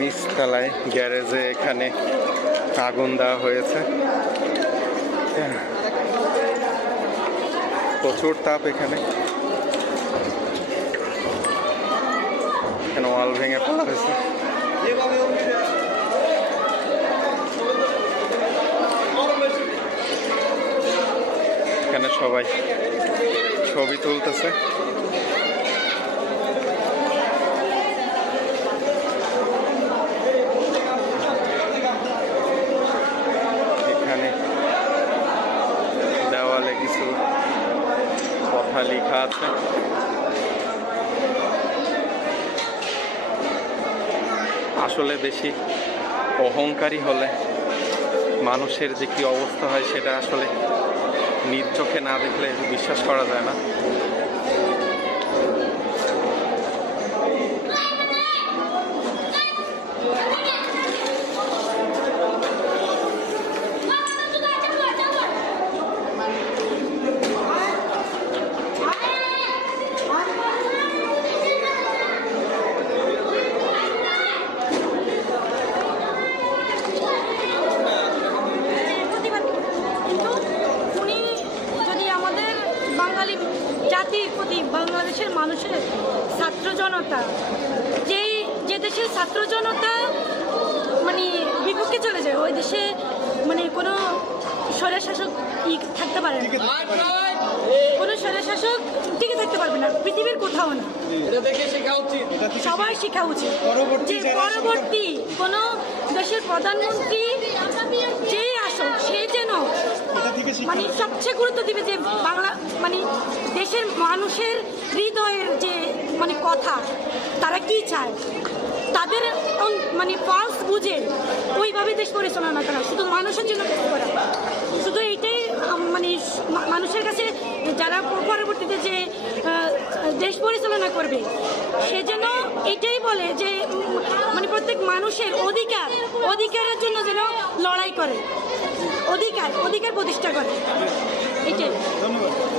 নিচতলায় গ্যারেজে এখানে আগুন দেওয়া হয়েছে। প্রচুর তাপ এখানে ওয়াল ভেঙে ফেলা হয়েছে। এখানে সবাই ছবি তুলতেছে। এখানে দেওয়ালে কিছু কথা লেখা আছে। আসলে বেশি অহংকারী হলে মানুষের যে কি অবস্থা হয় সেটা আসলে নিজ চোখে না দেখলে বিশ্বাস করা যায় না। জাতির প্রতি বাংলাদেশের মানুষের ছাত্র জনতা যে দেশের ছাত্র জনতা মানে বিপক্ষে চলে যায়, ওই দেশে মানে কোনো স্বৈরশাসক থাকতে পারে না, কোনো স্বৈরশাসক টিকে থাকতে পারবে না পৃথিবীর কোথাও না। সবাই শেখা উচিত যে পরবর্তী কোনো দেশের প্রধানমন্ত্রী যেই আসুক সে যেন মানে সবচেয়ে গুরুত্ব দিবে যে বাংলা মানে দেশের মানুষের হৃদয়ের যে মানে কথা তারা কি চায়, তাদের মানে পালস বুঝে ওইভাবে দেশ পরিচালনা করা, শুধু মানুষের জন্য কাজ করা। শুধু এইটাই মানে মানুষের কাছে যারা পরবর্তীতে যে দেশ পরিচালনা করবে সে যেন এটাই বলে যে মানে প্রত্যেক মানুষের অধিকারের জন্য যেন লড়াই করে, অধিকার প্রতিষ্ঠা করে। এটাই। ধন্যবাদ।